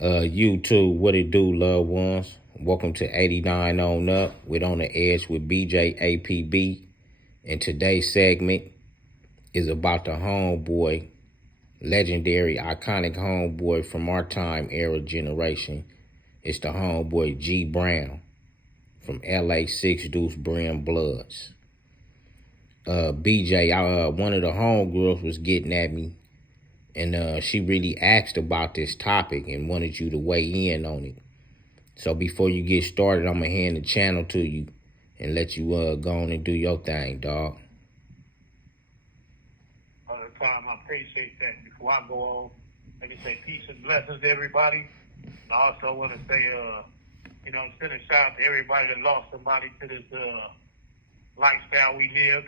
YouTube, what it do, loved ones? Welcome to 89 on up with On the Edge with BJ APB. And today's segment is about the homeboy, legendary, iconic homeboy from our time era generation. It's the homeboy G BrowN from LA 6 Deuce Brim Bloodz. BJ, one of the homegirls was getting at me, and she really asked about this topic and wanted you to weigh in on it. So before you get started, I'm going to hand the channel to you and let you go on and do your thing, dog. All the time, I appreciate that. Before I go on, let me say peace and blessings to everybody. And I also want to say, send a shout out to everybody that lost somebody to this lifestyle we live.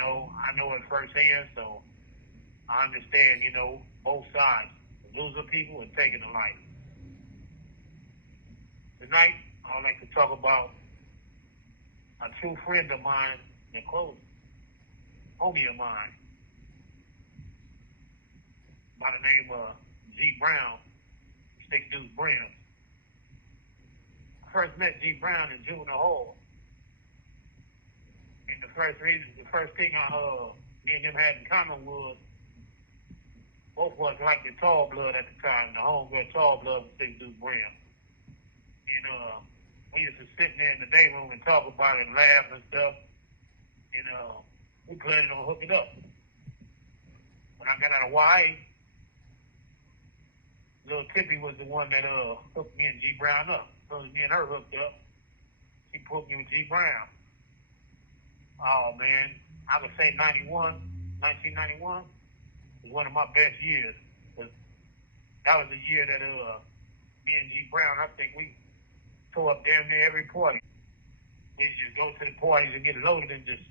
I know it firsthand, so I understand, both sides. Losing people and taking a life. Tonight, I'd like to talk about a true friend of mine and close homie of mine by the name of G BrowN, 6 Deuce Brim. I first met G BrowN in Juvenile Hall. And the first thing me and him had in common was both of us liked the tall blood at the time. The homegirl tall blood was 6 Deuce Brim. And we used to sit there in the day room and talk about it and laugh and stuff. And we planned on hooking up. When I got out of YA, Lil Tippy was the one that hooked me and G BrowN up. So me and her hooked up. She put me with G BrowN. Oh man, I would say 1991 was one of my best years. That was the year that me and G BrowN, I think we tore up damn near every party. We just go to the parties and get loaded and just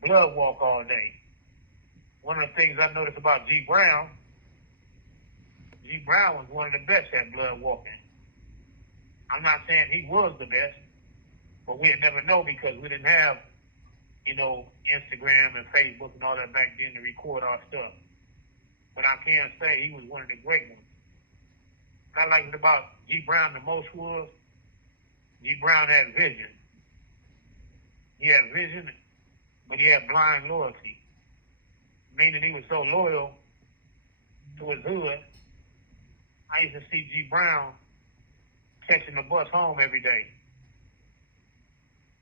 blood walk all day. One of the things I noticed about G BrowN was one of the best at blood walking. I'm not saying he was the best, but we'd never know because we didn't have, Instagram and Facebook and all that back then to record our stuff. But I can say he was one of the great ones. What I liked about G BrowN the most was G BrowN had vision. He had vision, but he had blind loyalty. Meaning he was so loyal to his hood. I used to see G BrowN catching the bus home every day.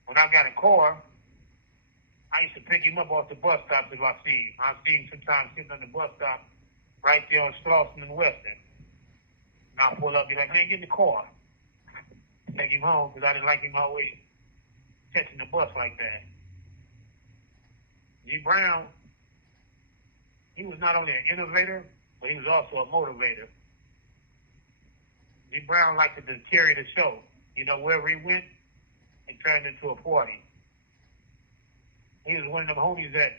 When I got a car, I used to pick him up off the bus stop if I see him. I see him sometimes sitting on the bus stop right there on Slauson and Western. And I'll pull up and be like, man, get in the car. Take him home because I didn't like him always catching the bus like that. G BrowN, he was not only an innovator, but he was also a motivator. G BrowN liked to carry the show. Wherever he went, it turned into a party. He was one of them homies that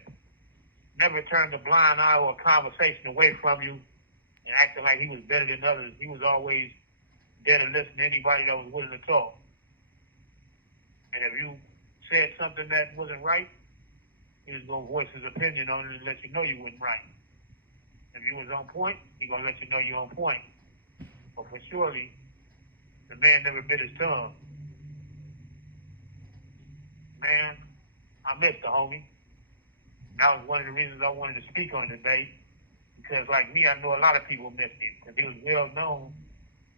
never turned a blind eye or a conversation away from you and acting like he was better than others. He was always there to listen to anybody that was willing to talk. And if you said something that wasn't right, he was going to voice his opinion on it and let you know you wasn't right. If you was on point, he going to let you know you're on point. But for surely, the man never bit his tongue. Man, I missed the homie. That was one of the reasons I wanted to speak on it today. Because like me, I know a lot of people missed him. Because he was well known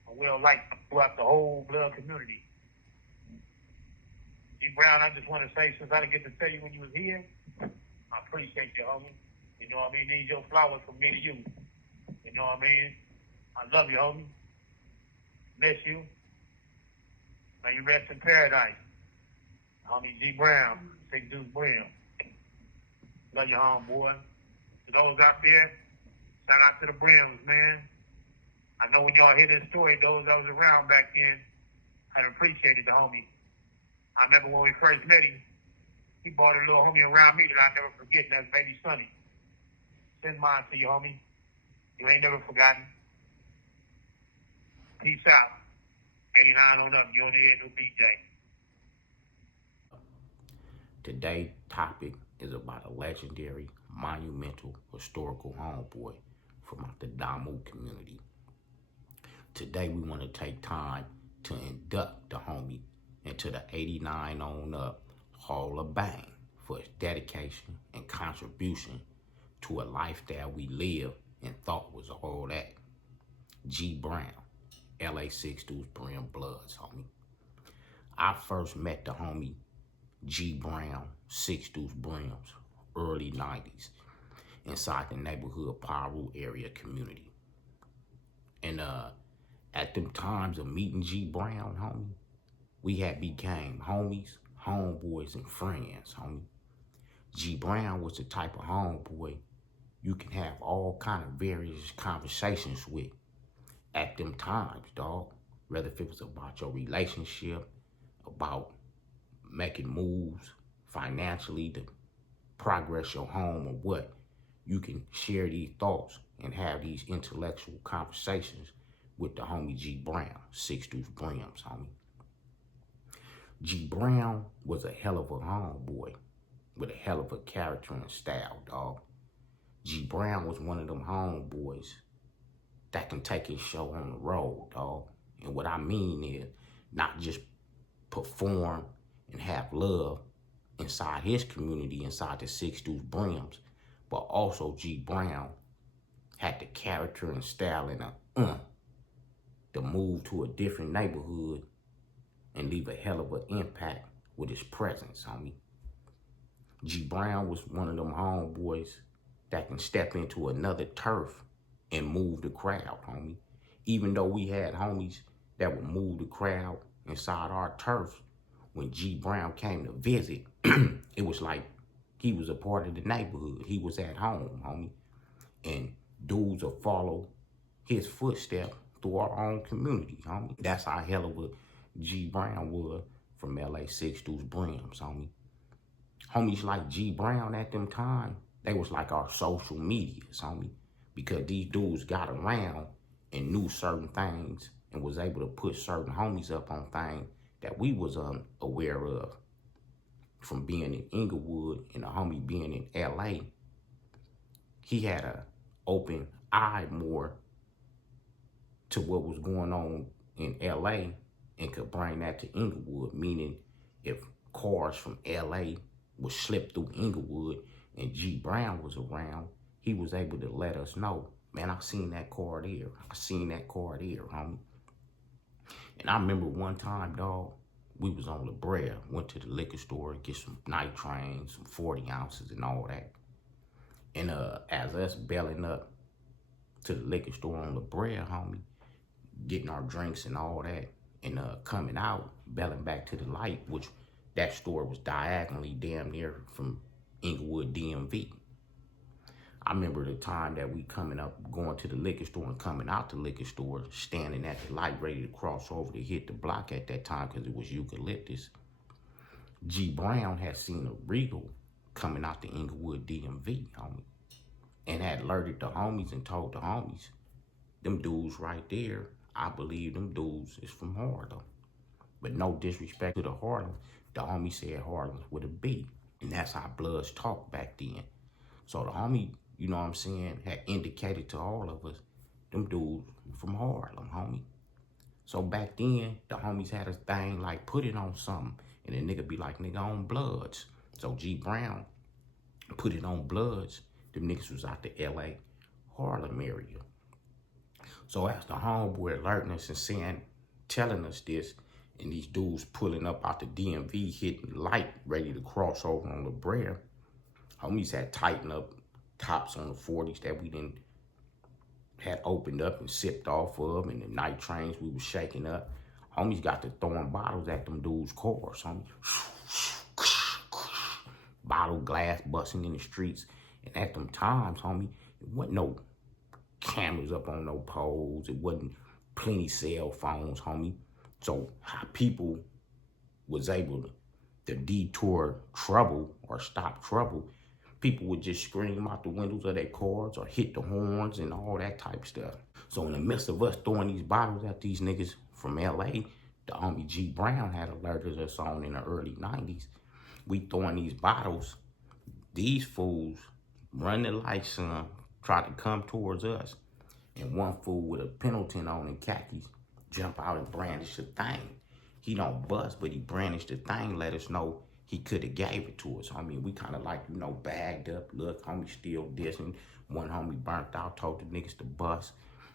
and well liked throughout the whole blood community. G BrowN, I just want to say, since I didn't get to tell you when you was here, I appreciate you, homie. You know what I mean? These your flowers from me to you. You know what I mean? I love you, homie. Miss you. May you rest in paradise. Homie G BrowN, 6 Deuce Brim. Love you, homeboy. To those out there, shout out to the Brims, man. I know when y'all hear this story, those that was around back then had appreciated the homie. I remember when we first met him, he brought a little homie around me that I never forget, and that's Baby Sonny. Send mine to you, homie. You ain't never forgotten. Peace out. 89 on up. You on the edge with BJ. Today's topic is about a legendary, monumental, historical homeboy from out the Damu community. Today we want to take time to induct the homie into the 89 on up Hall of Fame for his dedication and contribution to a lifestyle we live and thought was all that. G BrowN, LA 6 Deuce Brim Bloodz, homie. I first met the homie G BrowN 6 Deuce Brims early 90s inside the neighborhood Piru area community. And at them times of meeting G BrowN, homie, we had became homies, homeboys, and friends, homie. G BrowN was the type of homeboy you can have all kind of various conversations with at them times, dog. Whether if it was about your relationship, about making moves financially to progress your home or what, you can share these thoughts and have these intellectual conversations with the homie G BrowN, 6 Deuce Brims, homie. G BrowN was a hell of a homeboy with a hell of a character and style, dog. G BrowN was one of them homeboys that can take his show on the road, dog. And what I mean is not just perform and have love inside his community, inside the 6 Deuce Brims, but also G BrowN had the character and style and to move to a different neighborhood and leave a hell of an impact with his presence, homie. G BrowN was one of them homeboys that can step into another turf and move the crowd, homie. Even though we had homies that would move the crowd inside our turf, when G BrowN came to visit, it was like he was a part of the neighborhood. He was at home, homie. And dudes will follow his footsteps through our own community, homie. That's how hell of a G BrowN was from LA 6 Deuce Brims, homie. Homies like G BrowN at them time, they was like our social medias, homie. Because these dudes got around and knew certain things and was able to put certain homies up on things that we was unaware of. From being in Inglewood and the homie being in LA, he had a open eye more to what was going on in LA and could bring that to Inglewood, meaning if cars from LA would slip through Inglewood and G BrowN was around, he was able to let us know, man, I seen that car there. I seen that car there, homie. And I remember one time, dog, we was on La Brea, went to the liquor store, get some night trains, some 40 ounces and all that. And as us belling up to the liquor store on La Brea, homie, getting our drinks and all that, and coming out, belling back to the light, which that store was diagonally damn near from Inglewood DMV. I remember the time that we coming up, going to the liquor store and coming out the liquor store, standing at the light ready to cross over to hit the block at that time because it was eucalyptus. G BrowN had seen a Regal coming out the Inglewood DMV, homie, and had alerted the homies and told the homies, them dudes right there, I believe them dudes is from Harlem. But no disrespect to the Harlem, the homie said Harlem with a B. And that's how Bloodz talked back then. So the homie, you know what I'm saying, had indicated to all of us, them dudes from Harlem, homie. So back then, the homies had a thing like, put it on something. And the nigga be like, nigga, on Bloodz. So G BrowN put it on Bloodz. Them niggas was out the LA, Harlem area. So as the homeboy alerting us and saying, telling us this, and these dudes pulling up out the DMV, hitting light, ready to cross over on La Brea, homies had tightened up tops on the 40s that we didn't had opened up and sipped off of, and the night trains we was shaking up. Homies got to throwing bottles at them dudes' cars, homie. Bottle glass busting in the streets. And at them times, homie, it wasn't no cameras up on no poles. It wasn't plenty cell phones, homie. So how people was able to detour trouble or stop trouble, people would just scream out the windows of their cars or hit the horns and all that type of stuff. So in the midst of us throwing these bottles at these niggas from LA, the homie G BrowN had alerted us on in the early 90s. We throwing these bottles, these fools run the lights on, try to come towards us. And one fool with a Pendleton on and khakis jump out and brandish a thing. He don't bust, but he brandished the thing, let us know he could have gave it to us. I mean, we kind of like, you know, bagged up. Look, homie still dissing. One homie burnt out, told the niggas to bust.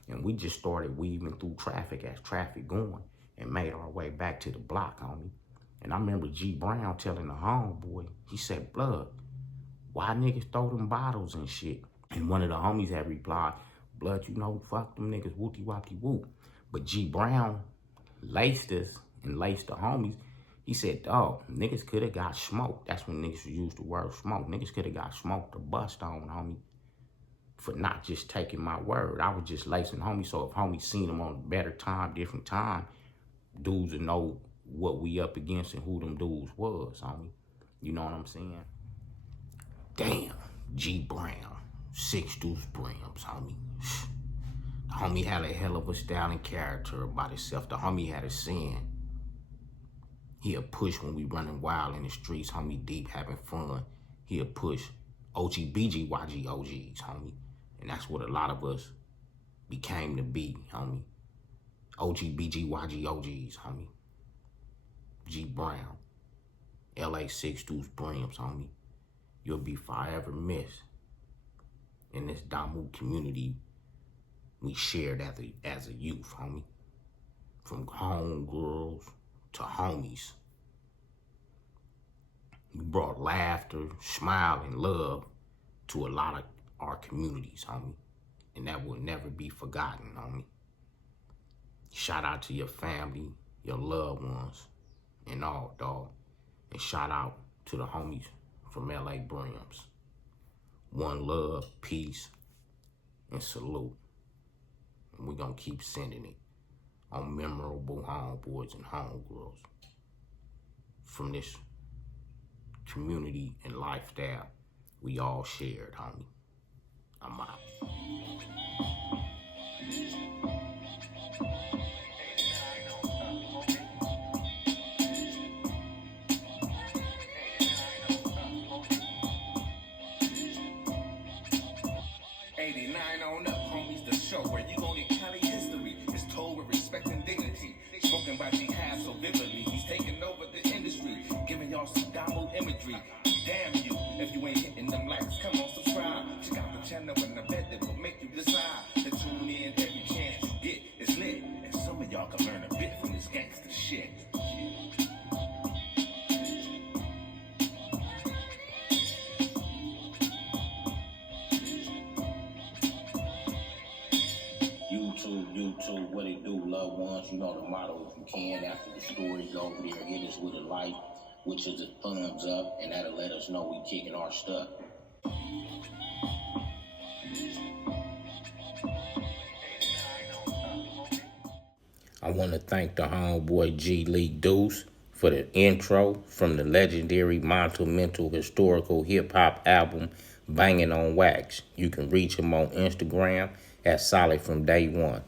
And we just started weaving through traffic as traffic going and made our way back to the block, homie. And I remember G BrowN telling the homeboy, he said, Blood, why niggas throw them bottles and shit? And one of the homies had replied, Blood, you know, fuck them niggas, whoopty whoopty whoop. But G BrowN laced us and laced the homies. He said, dog, niggas could have got smoked. That's when niggas used the word smoke. Niggas could have got smoked or bust on, homie, for not just taking my word. I was just lacing homies, so if homies seen them on a better time, different time, dudes would know what we up against and who them dudes was, homie. You know what I'm saying? Damn, G BrowN, 6 Deuce Brims, homie. The homie had a hell of a style and character about himself. The homie had a saying. He'll push when we running wild in the streets, homie, deep, having fun. He'll push OG, BG, YG, OGs, homie. And that's what a lot of us became to be, homie. OG, BG, YG, OGs, homie. G BrowN, LA 6 Deuce Brims, homie. You'll be forever missed in this Damu community we shared as a youth, homie. From homegirls to homies. We brought laughter, smile, and love to a lot of our communities, homie. And that will never be forgotten, homie. Shout out to your family, your loved ones, and all, dog. And shout out to the homies from LA Brims. One love, peace, and salute. And we're gonna keep sending it on memorable homeboys and homegirls from this community and lifestyle we all shared, homie. I'm out. On up, homies, the show where you gon' get Cali history. It's told with respect and dignity. Spoken by Jihad so vividly. He's taking over the industry, giving y'all some Damu imagery. Damn you, if you ain't hitting them likes, come on, subscribe. Check out the channel and I bet it will make you decide to tune in every chance you get. It's lit, and some of y'all can learn a bit from this gangster shit. YouTube, what it do, loved ones? You know the motto, if you can, after the story, go over there, hit us with a like, which is a thumbs up, and that'll let us know we kicking our stuff. I want to thank the homeboy G League Deuce for the intro from the legendary Monumental Historical Hip Hop album, Banging on Wax. You can reach him on Instagram at Solid from Day One.